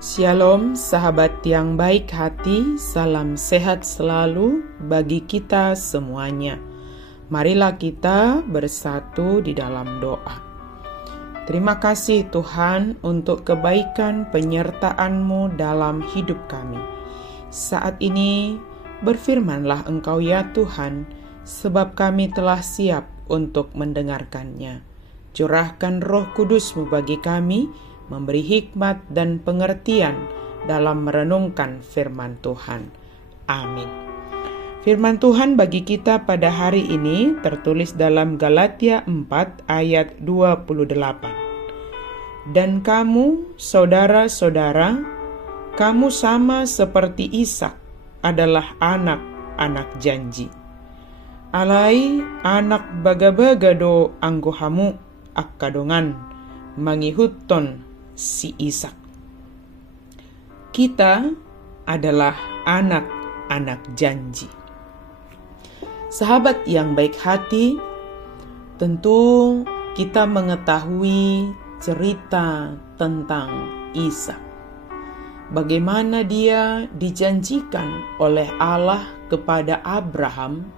Shalom sahabat yang baik hati, salam sehat selalu bagi kita semuanya. Marilah kita bersatu di dalam doa. Terima kasih Tuhan untuk kebaikan penyertaan-Mu dalam hidup kami. Saat ini berfirmanlah Engkau ya Tuhan, sebab kami telah siap untuk mendengarkannya. Curahkan Roh Kudus-Mu bagi kami, memberi hikmat dan pengertian dalam merenungkan firman Tuhan. Amin. Firman Tuhan bagi kita pada hari ini tertulis dalam Galatia 4 ayat 28. Dan kamu, saudara-saudara, kamu sama seperti Ishak adalah anak-anak janji. Alai anak baga-baga do anggohamu akkadongan mangihutton si Ishak. Kita adalah anak-anak janji. Sahabat yang baik hati, tentu kita mengetahui cerita tentang Ishak. Bagaimana dia dijanjikan oleh Allah kepada Abraham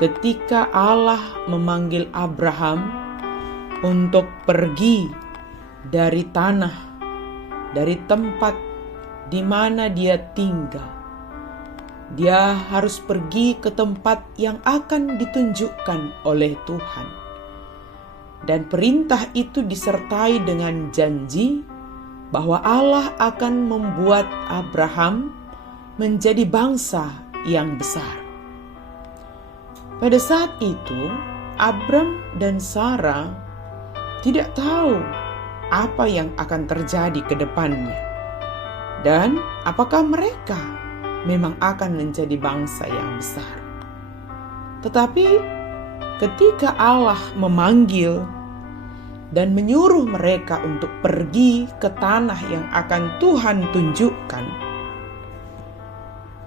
ketika Allah memanggil Abraham untuk pergi dari tanah, dari tempat di mana dia tinggal. Dia harus pergi ke tempat yang akan ditunjukkan oleh Tuhan. Dan perintah itu disertai dengan janji bahwa Allah akan membuat Abraham menjadi bangsa yang besar. Pada saat itu, Abram dan Sarah tidak tahu apa yang akan terjadi ke depannya, dan apakah mereka memang akan menjadi bangsa yang besar. Tetapi ketika Allah memanggil dan menyuruh mereka untuk pergi ke tanah yang akan Tuhan tunjukkan,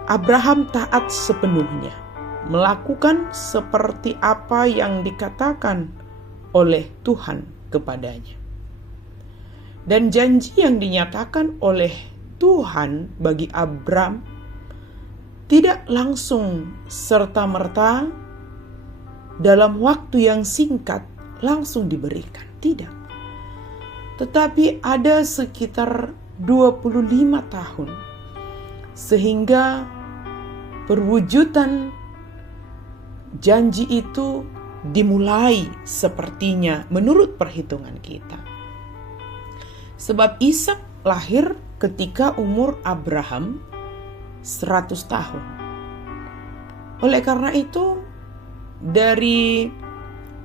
Abraham taat sepenuhnya, melakukan seperti apa yang dikatakan oleh Tuhan kepadanya. Dan janji yang dinyatakan oleh Tuhan bagi Abram tidak langsung serta-merta dalam waktu yang singkat langsung diberikan, tidak. Tetapi ada sekitar 25 tahun sehingga perwujudan janji itu dimulai sepertinya menurut perhitungan kita. Sebab Ishak lahir ketika umur Abraham 100 tahun. Oleh karena itu, dari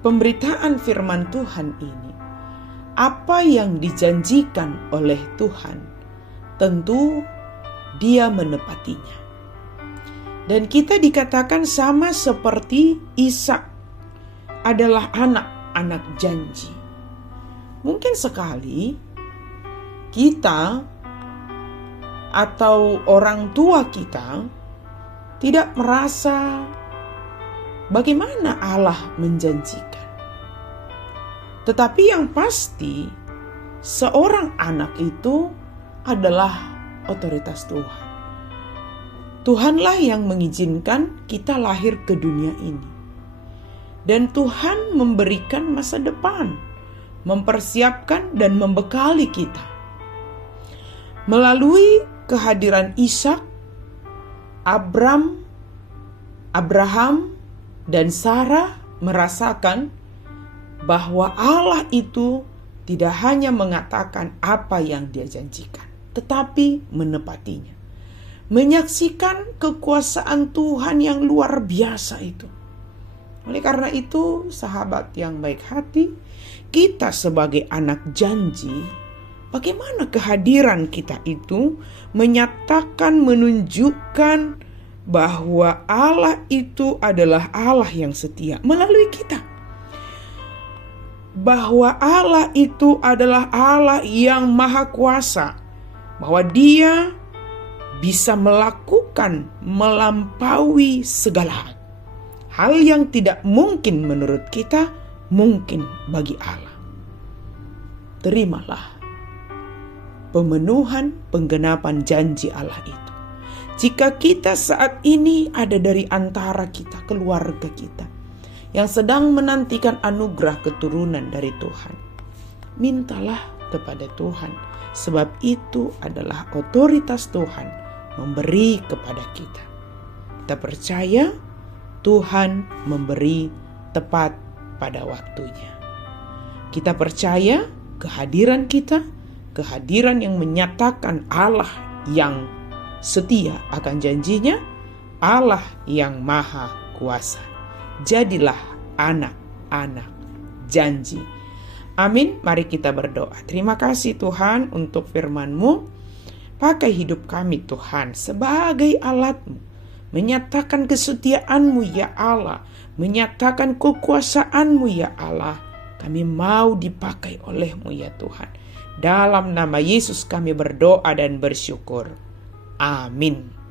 pemberitaan firman Tuhan ini, apa yang dijanjikan oleh Tuhan, tentu Dia menepatinya. Dan kita dikatakan sama seperti Ishak adalah anak-anak janji. Mungkin sekali kita atau orang tua kita tidak merasa bagaimana Allah menjanjikan. Tetapi yang pasti, seorang anak itu adalah otoritas Tuhan. Tuhanlah yang mengizinkan kita lahir ke dunia ini. Dan Tuhan memberikan masa depan, mempersiapkan dan membekali kita. Melalui kehadiran Ishak, Abraham, dan Sarah merasakan bahwa Allah itu tidak hanya mengatakan apa yang Dia janjikan, tetapi menepatinya. Menyaksikan kekuasaan Tuhan yang luar biasa itu. Oleh karena itu, sahabat yang baik hati, kita sebagai anak janji, bagaimana kehadiran kita itu menyatakan, menunjukkan bahwa Allah itu adalah Allah yang setia melalui kita. Bahwa Allah itu adalah Allah yang maha kuasa. Bahwa Dia bisa melakukan, melampaui segala hal. Hal yang tidak mungkin menurut kita, mungkin bagi Allah. Terimalah pemenuhan penggenapan janji Allah itu. Jika kita saat ini ada dari antara kita, keluarga kita, yang sedang menantikan anugerah keturunan dari Tuhan, mintalah kepada Tuhan, sebab itu adalah otoritas Tuhan memberi kepada kita. Kita percaya Tuhan memberi tepat pada waktunya. Kita percaya kehadiran kita, kehadiran yang menyatakan Allah yang setia akan janjinya, Allah yang maha kuasa. Jadilah anak-anak janji. Amin. Mari kita berdoa. Terima kasih Tuhan untuk firman-Mu. Pakai hidup kami Tuhan sebagai alat-Mu, menyatakan kesetiaan-Mu ya Allah, menyatakan kekuasaan-Mu ya Allah. Kami mau dipakai oleh-Mu ya Tuhan. Dalam nama Yesus kami berdoa dan bersyukur. Amin.